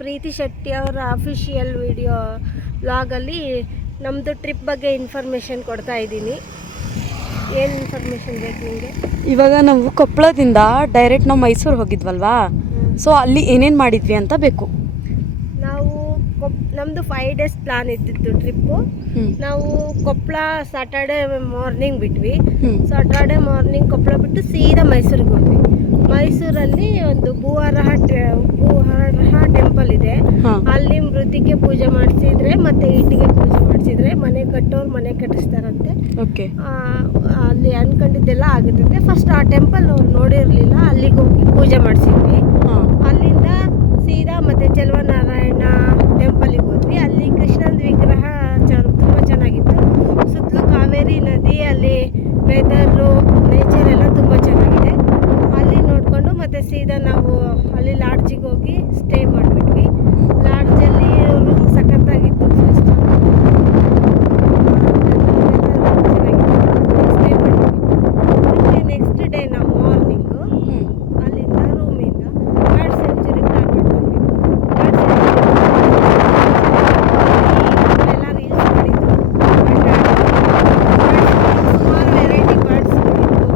ಪ್ರೀತಿ ಶೆಟ್ಟಿ ಅವರ official video ಬ್ಲಾಗಲ್ಲಿ ನಮ್ಮದು trip ಬಗ್ಗೆ ಇನ್ಫಾರ್ಮೇಷನ್ ಕೊಡ್ತಾ ಇದ್ದೀನಿ. ಏನು ಇನ್ಫಾರ್ಮೇಷನ್ ಬೇಕು ನಿಮಗೆ? ಇವಾಗ ನಾವು ಕೊಪ್ಪಳದಿಂದ ಡೈರೆಕ್ಟ್ ನಾವು ಮೈಸೂರು ಹೋಗಿದ್ವಲ್ವಾ, ಸೊ ಅಲ್ಲಿ ಏನೇನು ಮಾಡಿದ್ವಿ ಅಂತ ಬೇಕು. ನಾವು ನಮ್ಮದು 5 days ಪ್ಲಾನ್ ಇದ್ದಿತ್ತು ಟ್ರಿಪ್ಪು. ನಾವು ಕೊಪ್ಪಳ ಸಾಟರ್ಡೆ ಮಾರ್ನಿಂಗ್ ಬಿಟ್ವಿ. ಸಾಟರ್ಡೆ ಮಾರ್ನಿಂಗ್ ಕೊಪ್ಪಳ ಬಿಟ್ಟು ಸೀದಾ ಮೈಸೂರಿಗೆ ಹೋದ್ವಿ. ಮೈಸೂರಲ್ಲಿ ಒಂದು ಭೂವರಹ ಟೆಂಪಲ್ ಇದೆ. ಅಲ್ಲಿ ಮೃತಿಕೆ ಪೂಜೆ ಮಾಡಿಸಿದ್ರೆ ಮತ್ತೆ ಇಟ್ಟಿಗೆ ಪೂಜೆ ಮಾಡಿಸಿದ್ರೆ ಮನೆ ಕಟ್ಟೋರು ಮನೆ ಕಟ್ಟಿಸ್ತಾರಂತೆ. ಅಲ್ಲಿ ಅನ್ಕೊಂಡಿದ್ದೆಲ್ಲ ಆಗುತ್ತಂತೆ. ಫಸ್ಟ್ ಆ ಟೆಂಪಲ್ ನಾವು ನೋಡಿರಲಿಲ್ಲ, ಅಲ್ಲಿಗೆ ಹೋಗಿ ಪೂಜೆ ಮಾಡಿಸಿದ್ವಿ. ಅಲ್ಲಿಂದ ಸೀದಾ ಮತ್ತೆ ಚೆಲುವನಾರಾಯಣ ಟೆಂಪಲಿಗೆ ಹೋದ್ವಿ. ಅಲ್ಲಿ ಕೃಷ್ಣನ ವಿಗ್ರಹ ತುಂಬ ಚೆನ್ನಾಗಿತ್ತು. ಸುತ್ತಲೂ ಕಾವೇರಿ ನದಿ, ಅಲ್ಲಿ ವೆದರು ನೇಚರ್ ಎಲ್ಲ ತುಂಬ ಚೆನ್ನಾಗಿದೆ. ಅಲ್ಲಿ ನೋಡಿಕೊಂಡು ಮತ್ತೆ ಸೀದಾ ನಾವು ಅಲ್ಲಿ ಲಾಡ್ಜಿಗೆ ಹೋಗಿ ಸ್ಟೇ ಮಾಡಿಬಿಟ್ವಿ. ಲಾಡ್ಜಲ್ಲಿ ರೂಮ್ ಸಖತ್ತಾಗಿತ್ತು. ಫಸ್ಟ್ ಸ್ಟೇ ಮಾಡಿದ್ವಿ. ಮತ್ತು ನೆಕ್ಸ್ಟ್ ಡೇ ನಾವು ಮಾರ್ನಿಂಗು ಅಲ್ಲಿಂದ ರೂಮಿಂದ ಬರ್ಡ್ ಸೆಂಚುರಿ ಪ್ಲಾನ್ ಮಾಡ್ಕೊಂಡ್ವಿ. ಎಲ್ಲ ರೀಲ್ಸ್ ಮಾಡಿದ್ರು. ಸುಮಾರು ವೆರೈಟಿ ಬರ್ಡ್ಸ್ಗಳಿತ್ತು,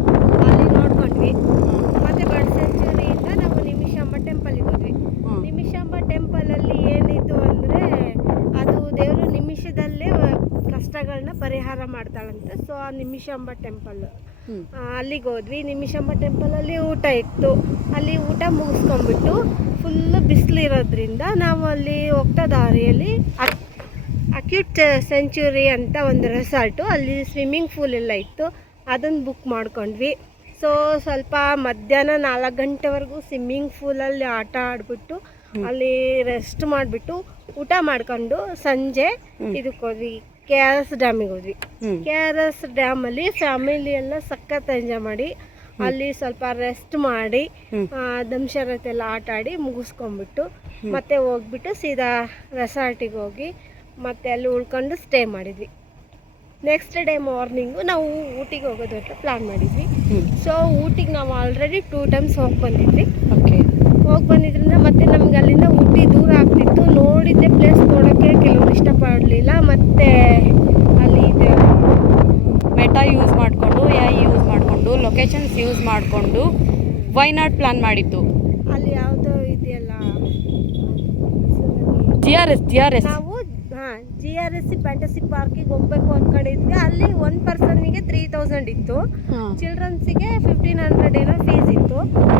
ಅಲ್ಲಿ ನೋಡ್ಕೊಂಡ್ವಿ. ಮತ್ತು ಬರ್ಡ್ ಸೆಂಚುರಿಯಿಂದ ನಾವು ನಿಮಿಷಾಂಬ ಟೆಂಪಲಿಗೆ ಹೋದ್ವಿ. ನಿಮಿಷಾಂಬ ಟೆಂಪಲಲ್ಲಿ ಏನಿತ್ತು ಅಂದರೆ, ಅದು ದೇವರು ನಿಮಿಷದಲ್ಲೇ ಕಷ್ಟಗಳನ್ನ ಪರಿಹಾರ ಮಾಡ್ತಾಳಂತೆ. ಸೊ ಆ ನಿಮಿಷಾಂಬ ಟೆಂಪಲ್ ಅಲ್ಲಿಗೆ ಹೋದ್ವಿ. ನಿಮಿಷಾಂಬ ಟೆಂಪಲಲ್ಲಿ ಊಟ ಇತ್ತು. ಅಲ್ಲಿ ಊಟ ಮುಗಿಸ್ಕೊಂಡ್ಬಿಟ್ಟು ಫುಲ್ಲು ಬಿಸಿಲಿರೋದ್ರಿಂದ ನಾವು ಅಲ್ಲಿ ಹೋಗ್ತಾ ದಾರಿಯಲ್ಲಿ ಅಕ್ಯೂಟ್ ಸೆಂಚುರಿ ಅಂತ ಒಂದು ರೆಸಾರ್ಟು, ಅಲ್ಲಿ ಸ್ವಿಮ್ಮಿಂಗ್ ಪೂಲ್ ಎಲ್ಲ ಇತ್ತು. ಅದನ್ನು ಬುಕ್ ಮಾಡ್ಕೊಂಡ್ವಿ. ಸೊ ಸ್ವಲ್ಪ ಮಧ್ಯಾಹ್ನ 4 ಗಂಟೆವರೆಗೂ ಸ್ವಿಮ್ಮಿಂಗ್ ಪೂಲಲ್ಲಿ ಆಟ ಆಡಿಬಿಟ್ಟು ಅಲ್ಲಿ ರೆಸ್ಟ್ ಮಾಡಿಬಿಟ್ಟು ಊಟ ಮಾಡ್ಕೊಂಡು ಸಂಜೆ ಇದಕ್ಕೆ ಹೋದ್ವಿ, KRS ಡ್ಯಾಮಿಗೆ ಹೋದ್ವಿ. KRS ಡ್ಯಾಮಲ್ಲಿ ಫ್ಯಾಮಿಲಿ ಎಲ್ಲ ಸಖತ್ ಎಂಜಾಯ್ ಮಾಡಿ ಅಲ್ಲಿ ಸ್ವಲ್ಪ ರೆಸ್ಟ್ ಮಾಡಿ ದಂಶರತ್ತೆಲ್ಲ ಆಟ ಆಡಿ ಮುಗಿಸ್ಕೊಂಡ್ಬಿಟ್ಟು ಮತ್ತೆ ಹೋಗ್ಬಿಟ್ಟು ಸೀದಾ ರೆಸಾರ್ಟಿಗೆ ಹೋಗಿ ಮತ್ತೆ ಅಲ್ಲಿ ಉಳ್ಕೊಂಡು ಸ್ಟೇ ಮಾಡಿದ್ವಿ. ನೆಕ್ಸ್ಟ್ ಡೇ ಮಾರ್ನಿಂಗು ನಾವು ಊಟಿಗೆ ಹೋಗೋದು ಅಂತ ಪ್ಲ್ಯಾನ್ ಮಾಡಿದ್ವಿ. ಸೊ ಊಟಿಗೆ ನಾವು ಆಲ್ರೆಡಿ 2 times ಹೋಗಿ ಬಂದಿದ್ವಿ. ಹೋಗಿ ಬಂದಿದ್ರಿಂದ ಮತ್ತೆ ನಮ್ಗೆ ಅಲ್ಲಿಂದ ಊಟಿ ದೂರ ಆಗ್ತಿತ್ತು. ನೋಡಿದ್ದೆ ಪ್ಲೇಸ್ ನೋಡೋಕ್ಕೆ ಕೆಲವರು ಇಷ್ಟಪಡಲಿಲ್ಲ. ಮತ್ತು ಅಲ್ಲಿ ಮೆಟಾ ಯೂಸ್ ಮಾಡಿಕೊಂಡು ಯೂಸ್ ಮಾಡಿಕೊಂಡು ಲೊಕೇಶನ್ಸ್ ಯೂಸ್ ಮಾಡಿಕೊಂಡು ವೈನಾಡ್ ಪ್ಲ್ಯಾನ್ ಮಾಡಿದ್ದು. ಅಲ್ಲಿ ಯಾವುದೋ ಇದೆಯಲ್ಲ GRS ನಾವು GRS ಫ್ಯಾಂಟಸಿ ಪಾರ್ಕಿಗೆ ಹೋಗ್ಬೇಕು ಅಂದ್ಕೊಂಡಿದ್ವಿ. ಅಲ್ಲಿ 1 ಪರ್ಸನ್ನಿಗೆ 3000 ಇತ್ತು, ಚಿಲ್ಡ್ರನ್ಸಿಗೆ 1500 ಏನೋ ಫೀಸ್ ಇತ್ತು.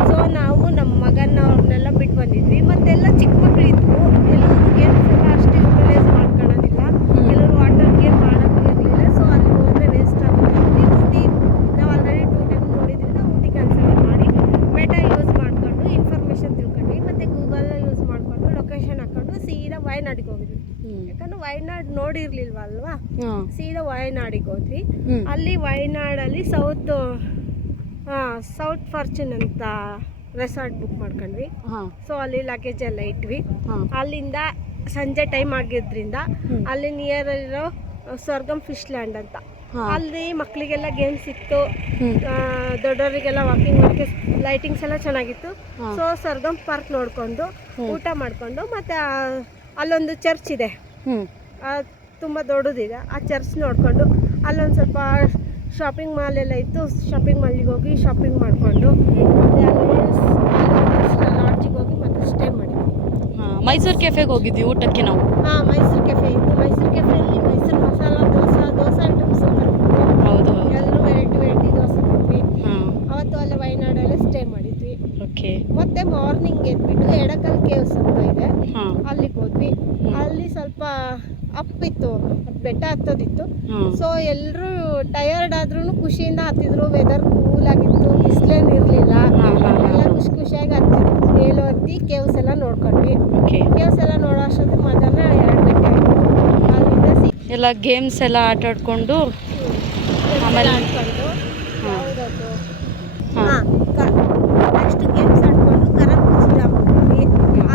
ಸೊ ನಾವು ನಮ್ಮ ಮಗನವ್ರನ್ನೆಲ್ಲ ಬಿಟ್ಟು ಬಂದಿದ್ವಿ. ಮತ್ತೆಲ್ಲ ಚಿಕ್ಕ ಮಕ್ಕಳಿದ್ವು. ಕೆಲವರು ಗೇಮ್ಸ್ ಎಲ್ಲ ಅಷ್ಟು ಯುಟಿಲೈಸ್ ಮಾಡ್ಕೊಳ್ಳೋದಿಲ್ಲ, ಕೆಲವರು ವಾಟರ್ ಗೇಮ್ ಮಾಡೋಕ್ಕಿರಲಿಲ್ಲ. ಸೊ ಅಲ್ಲಿ ಹೋದರೆ ವೇಸ್ಟ್ ಆಗುತ್ತೆ ಅಂತ ಊಟಿ ನಾವು ಆಲ್ರೆಡಿ 2 times ನೋಡಿದ್ರಿಂದ ಊಟಿ ಕ್ಯಾನ್ಸಲ್ ಮಾಡಿ ಮೆಟಾ ಯೂಸ್ ಮಾಡಿಕೊಂಡು ಇನ್ಫಾರ್ಮೇಷನ್ ತಿಳ್ಕೊಂಡ್ವಿ. ಮತ್ತು ಗೂಗಲ್ ಯೂಸ್ ಮಾಡಿಕೊಂಡು ಲೊಕೇಶನ್ ಹಾಕ್ಕೊಂಡು ಸೀದಾ ವಯನಾಡಿಗೆ ಹೋಗಿದ್ವಿ. ಯಾಕಂದ್ರೆ ವಯನಾಡ್ ನೋಡಿರ್ಲಿಲ್ವಲ್ವಾ, ಸೀದಾ ವಯನಾಡಿಗೆ ಹೋದ್ವಿ. ಅಲ್ಲಿ ವಯನಾಡಲ್ಲಿ ಸೌತ್ ಫಾರ್ಚೂನ್ ಅಂತ ರೆಸಾರ್ಟ್ ಬುಕ್ ಮಾಡ್ಕೊಂಡ್ವಿ. ಸೊ ಅಲ್ಲಿ ಲಗೇಜ್ ಎಲ್ಲ ಇಟ್ವಿ. ಅಲ್ಲಿಂದ ಸಂಜೆ ಟೈಮ್ ಆಗಿದ್ರಿಂದ ಅಲ್ಲಿ ನಿಯರ್ ಇರೋ ಸ್ವರ್ಗಂ ಫಿಶ್ ಲ್ಯಾಂಡ್ ಅಂತ, ಅಲ್ಲಿ ಮಕ್ಕಳಿಗೆಲ್ಲ ಗೇಮ್ಸ್ ಇತ್ತು, ದೊಡ್ಡವರಿಗೆಲ್ಲ ವಾಕಿಂಗ್ ಮಾಡೋಕ್ಕೆ ಲೈಟಿಂಗ್ಸ್ ಎಲ್ಲ ಚೆನ್ನಾಗಿತ್ತು. ಸೊ ಸ್ವರ್ಗಂ ಪಾರ್ಕ್ ನೋಡಿಕೊಂಡು ಊಟ ಮಾಡಿಕೊಂಡು ಮತ್ತು ಅಲ್ಲೊಂದು ಚರ್ಚ್ ಇದೆ, ತುಂಬ ದೊಡ್ಡದಿದೆ. ಆ ಚರ್ಚ್ ನೋಡಿಕೊಂಡು ಅಲ್ಲೊಂದು ಸ್ವಲ್ಪ ಶಾಪಿಂಗ್ ಮಾಲ್ ಎಲ್ಲ ಇತ್ತು. ಶಾಪಿಂಗ್ ಮಾಲಿಗೆ ಹೋಗಿ ಶಾಪಿಂಗ್ ಮಾಡಿಕೊಂಡು ಮತ್ತು ಅಲ್ಲಿ ಲಾಡ್ಜಿಗೆ ಹೋಗಿ ಮತ್ತೆ ಸ್ಟೇ ಮಾಡಿದ್ವಿ. ಮೈಸೂರು ಕೆಫೆಗೆ ಹೋಗಿದ್ವಿ ಊಟಕ್ಕೆ ನಾವು. ಮೈಸೂರು ಕೆಫೆ ಇತ್ತು. ಮೈಸೂರು ಕೆಫೆಯಲ್ಲಿ ಮೈಸೂರು ಮಸಾಲ ದೋಸೆ ಐಟಮ್ಸ್ ಹೌದು, ಎಲ್ಲರೂ ವೆರೈಟಿ ದೋಸೆ ತಿಂದ್ವಿ. ಅವತ್ತು ಅಲ್ಲೇ ವಯನಾಡಲ್ಲೇ ಸ್ಟೇ ಮಾಡಿದ್ವಿ. ಮತ್ತೆ ಮಾರ್ನಿಂಗ್ ಎದ್ಬಿಟ್ಟು ಎಡಕಲ್ ಕೇವ್ಸ್ ಅಂತ ಇದೆ, ಅಲ್ಲಿಗೆ ಹೋದ್ವಿ. ಅಲ್ಲಿ ಸ್ವಲ್ಪ ಅಪ್ಪಿತ್ತು, ಬೆಟ್ಟ ಹತ್ತೋದಿತ್ತು. ಸೊ ಎಲ್ಲರೂ ಟಯರ್ಡ್ ಆದ್ರೂ ಖುಷಿಯಿಂದ ಹತ್ತಿದ್ರು. ವೆದರ್ ಕೂಲ್ ಆಗಿತ್ತು, ಬಿಸಿಲೇನಿರಲಿಲ್ಲ. ಎಲ್ಲ ಖುಷಿಯಾಗಿ ಹತ್ತಿದ್ರು. ಮೇಲೂ ಹತ್ತಿ ಕೇವ್ಸ್ ಎಲ್ಲ ನೋಡ್ಕೊಂಡ್ವಿ. ಕೇವ್ಸ್ ಎಲ್ಲ ನೋಡೋ ಅಷ್ಟೊತ್ತಿಗೆ ಮಧ್ಯಾಹ್ನ 2 ಗಂಟೆ ಆಯಿತು. ಅಲ್ಲಿಂದ ಎಲ್ಲ ಗೇಮ್ಸ್ ಎಲ್ಲ ಆಟ ಆಡ್ಕೊಂಡು ಆಮೇಲೆ ಆಡ್ಕೊಂಡು ಯಾವುದದು ನೆಕ್ಸ್ಟ್ ಗೇಮ್ಸ್ ಆಡ್ಕೊಂಡು ಕರಪೂಜ ಡ್ಯಾಮ್ ಹೋದ್ವಿ.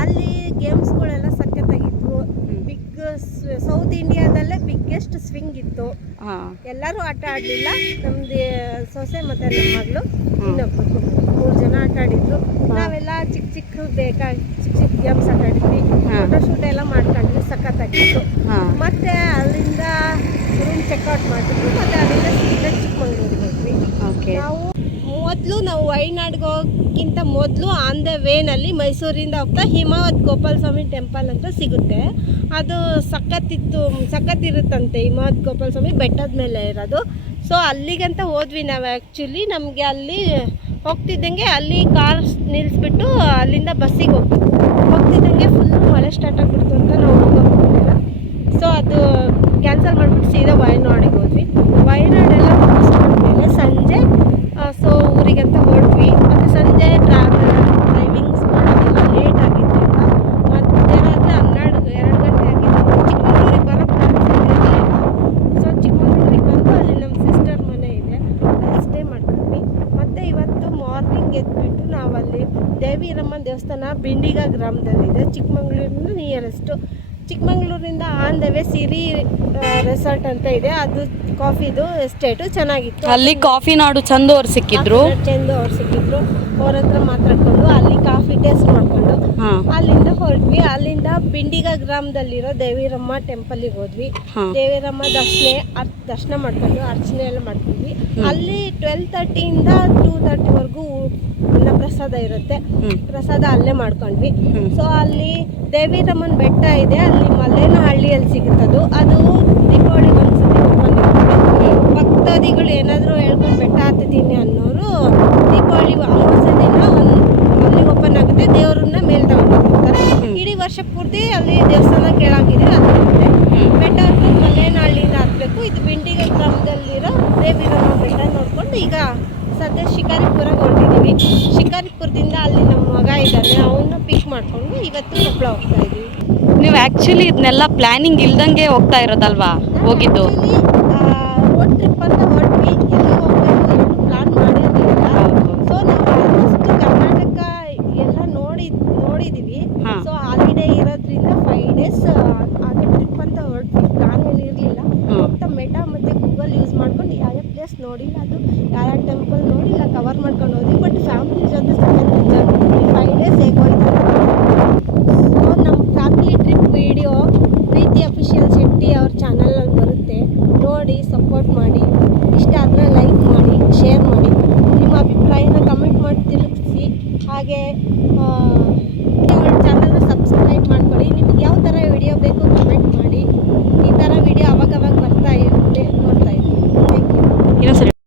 ಅಲ್ಲಿ ಗೇಮ್ಸ್ಗಳೆಲ್ಲ ಸಖತ್ತಾಗಿದ್ವು. ಸೌತ್ ಇಂಡಿಯಾದಲ್ಲೇ ಬಿಗ್ಗೆಸ್ಟ್ ಸ್ವಿಂಗ್ ಇತ್ತು. ಎಲ್ಲರೂ ಆಟ ಆಡಲಿಲ್ಲ. ನಮ್ಮದು ಸೊಸೆ ಮತ್ತು ನಮ್ಮ ಮಗಳು ಇನ್ನೊಬ್ಬರು 3 ಜನ ಆಟ ಆಡಿದ್ರು. ನಾವೆಲ್ಲ ಚಿಕ್ಕ ಚಿಕ್ಕ ಗೇಮ್ಸ್ ಆಟ ಆಡಿದ್ವಿ. ಆಗಿತ್ತು. ಹಾಂ ಮತ್ತೆ ಅಲ್ಲಿಂದ ರೂಮ್ ಚೆಕ್ಔಟ್ ಮಾಡಿಬಿಟ್ಟು ಮತ್ತೆ ಅಲ್ಲಿಂದ ಸೀದಾ ಚಿಕ್ಕಮಂಗ್ಳೂರಿಗೆ ಹೋದ್ವಿ. ಓಕೆ. ನಾವು ವಯನಾಡ್ಗೆ ಹೋಗೋಕ್ಕಿಂತ ಮೊದಲು ಆನ್ ದ ವೇನಲ್ಲಿ ಮೈಸೂರಿಂದ ಹೋಗ್ತಾ ಹಿಮಾವತ್ ಗೋಪಾಲಸ್ವಾಮಿ ಟೆಂಪಲ್ ಅಂತ ಸಿಗುತ್ತೆ. ಅದು ಸಖತ್ತಿರುತ್ತಂತೆ. ಹಿಮಾವತ್ ಗೋಪಾಲಸ್ವಾಮಿ ಬೆಟ್ಟದ ಮೇಲೆ ಇರೋದು. ಸೊ ಅಲ್ಲಿಗಂತ ಹೋದ್ವಿ ನಾವು. ಆ್ಯಕ್ಚುಲಿ ನಮಗೆ ಅಲ್ಲಿ ಹೋಗ್ತಿದ್ದಂಗೆ ಅಲ್ಲಿ ಕಾರ್ ನಿಲ್ಲಿಸ್ಬಿಟ್ಟು ಅಲ್ಲಿಂದ ಬಸ್ಸಿಗೆ ಹೋಗ್ತಿದ್ದಂಗೆ ಫುಲ್ಲು ಮಳೆ ಸ್ಟಾರ್ಟ್ ಆಗಿಬಿಡ್ತು ಅಂತ ನಾವು ಹೋಗೋಕ್ಕಿಲ್ಲ. ಸೊ ಅದು ಕ್ಯಾನ್ಸಲ್ ಮಾಡಿಬಿಟ್ಟು ಸೀದಾ ವಯನಾಡಿಗೆ ಹೋದ್ವಿ. ವಯನಾಡೆಲ್ಲ ಮುಗಿಸ್ಕೊಂಡ್ಮೇಲೆ ಸಂಜೆ ಸೊ ಊರಿಗಂತ ಹೊರಟ್ವಿ. ಮತ್ತು ಸಂಜೆ ಡ್ರೈವಿಂಗ್ಸ್ ಮಾಡೋದಿಲ್ಲ, ಲೇಟ್ ಆಗಿತ್ತು ಅಂತ ಮಧ್ಯರಾತ್ರಿ 2 ಗಂಟೆ ಆಗಿತ್ತು. ಚಿಕ್ಕಮಂಗ್ಳೂರಿಗೆ ಬರೋ ಪ್ಲಾನ್ಸ್ ಇರಲಿಲ್ಲ. ಸೊ ಚಿಕ್ಕಮಂಗ್ಳೂರಿಗೆ ಬಂದು ಅಲ್ಲಿ ನಮ್ಮ ಸಿಸ್ಟರ್ ಮನೆ ಇದೆ, ಅಲ್ಲಿ ಸ್ಟೇ ಮಾಡ್ಕೊಂಡ್ವಿ. ಮತ್ತು ಇವತ್ತು ಮಾರ್ನಿಂಗ್ ಎದ್ಬಿಟ್ಟು ನಾವಲ್ಲಿ ದೇವಿರಮ್ಮನ ದೇವಸ್ಥಾನ ಬಿಂಡಿಗ ಗ್ರಾಮದಲ್ಲಿದೆ, ಚಿಕ್ಕಮಂಗ್ಳೂರಿನ ನಿಯರೆಸ್ಟು. ಚಿಕ್ಕಮಂಗ್ಳೂರಿಂದ on the way Siri resort ಅಂತ ಇದೆ, ಅದು ಕಾಫಿದು ಎಸ್ಟೇಟು ಚೆನ್ನಾಗಿತ್ತು. ಅಲ್ಲಿ ಕಾಫಿ ನಾಡು ಚಂದು ಅವ್ರು ಸಿಕ್ಕಿದ್ರು. ಅವ್ರು ಸಿಕ್ಕಿದ್ರು. ಅವ್ರ ಹತ್ರ ಮಾತಾಡ್ಕೊಂಡು ಅಲ್ಲಿ ಕಾಫಿ ಟೇಸ್ಟ್ ಮಾಡಿಕೊಂಡು ಅಲ್ಲಿಂದ ಹೊರಟ್ವಿ. ಅಲ್ಲಿಂದ ಬಿಂಡಿಗ ಗ್ರಾಮದಲ್ಲಿರೋ ದೇವಿರಮ್ಮ ಟೆಂಪಲ್ಗೆ ಹೋದ್ವಿ. ದೇವಿರಮ್ಮ ದರ್ಶನ ಮಾಡ್ಕೊಂಡು ಅರ್ಚನೆ ಎಲ್ಲ ಮಾಡ್ಕೊಂಡ್ವಿ. ಅಲ್ಲಿ 12:30 2:30ವರೆಗೂ ಅನ್ನ ಪ್ರಸಾದ ಇರುತ್ತೆ. ಪ್ರಸಾದ ಅಲ್ಲೇ ಮಾಡ್ಕೊಂಡ್ವಿ. ಸೊ ಅಲ್ಲಿ ದೇವಿರಮ್ಮನ ಬೆಟ್ಟ ಇದೆ, ಅಲ್ಲಿ ಮಲ್ಲೇನಹಳ್ಳಿಯಲ್ಲಿ ಸಿಗುತ್ತದು. ಅದು ದೀಪಾವಳಿಗೆ ಒಂದ್ಸತಿ ಓಪನ್ ಇರುತ್ತೆ. ಭಕ್ತಾದಿಗಳು ಏನಾದರೂ ಹೇಳ್ಕೊಂಡು ಬೆಟ್ಟ ಹತ್ತಿದ್ದೀನಿ ಅನ್ನೋರು ದೀಪಾವಳಿ ಅಮಾವಾಸ್ಯೆ ದಿನ ಅಲ್ಲಿ ಓಪನ್ ಆಗುತ್ತೆ. ದೇವ್ರನ್ನ ಮೇಲೆ ತಗೊಂಡೋಗ್ತಾರೆ. ಇಡೀ ವರ್ಷ ಪೂರ್ತಿ ಅಲ್ಲಿ ದೇವಸ್ಥಾನ ಕೆಳಗಿದೆ, ಅಲ್ಲಿರುತ್ತೆ. ಬೆಟ್ಟ ಹತ್ಕೊಂಡು ಮಲ್ಲೇನಹಳ್ಳಿಯಿಂದ ಹತ್ತಬೇಕು. ಇದು ಬಿಂಡಿಗ ಗ್ರಾಮದಲ್ಲಿರೋ ದೇವಿರಮ್ಮ ಬೆಟ್ಟ ನೋಡ್ಕೊಂಡು ಈಗ ಸದ್ಯ ಶಿಕಾರಿಪುರಕ್ಕೆ ಹೊರಟಿದ್ದೀವಿ. ಶಿಕಾರಿಪುರದಿಂದ ಅಲ್ಲಿ ನಮ್ಮ ಮಗ ಇದ್ದಾನೆ, ಅವನ್ನ ಪಿಕ್ ಮಾಡಿಕೊಂಡು ಇವತ್ತು ಕೊಪ್ಪಳ ಹೋಗ್ತಾ ಇದ್ದೀವಿ. ನೀವು ಆ್ಯಕ್ಚುಲಿ ಇದನ್ನೆಲ್ಲ ಪ್ಲ್ಯಾನಿಂಗ್ ಇಲ್ದಂಗೆ ಹೋಗ್ತಾ ಇರೋದಲ್ವಾ ಹೋಗಿದ್ದು? ರೋಡ್ ಟ್ರಿಪ್ ಅಂತ ಹೊರಟ್ವಿ. ಎಲ್ಲಿ ಹೋಗ್ಬೇಕು ಏನು ಪ್ಲಾನ್ ಮಾಡಿರಲಿಲ್ಲ. ಸೊ ನಾವು ಆಲ್ಮೋಸ್ಟ್ ಕರ್ನಾಟಕ ಎಲ್ಲ ನೋಡಿದ್ದೀವಿ. ಸೊ ಹಾಲಿಡೇ ಇರೋದ್ರಿಂದ 5 days ಹಾಗೆ ಟ್ರಿಪ್ ಅಂತ ಹೊರಟ್ವಿ. ಪ್ಲಾನ್ ಏನು ಇರಲಿಲ್ಲ. ಹೋಗ್ತಾ ಮೆಟಾ ಮತ್ತು ಗೂಗಲ್ ಯೂಸ್ ಮಾಡ್ಕೊಂಡು ಯಾವ್ಯಾವ ಪ್ಲೇಸ್ ನೋಡಿಲ್ಲ, ಅದು ಯಾವ್ಯಾವ ಟೆಂಪಲ್ ನೋಡಿಲ್ಲ ಕವರ್ ಮಾಡ್ಕೊಂಡು ಹೋದ್ವಿ. ಬಟ್ ಫ್ಯಾಮಿಲಿ ಜೊತೆ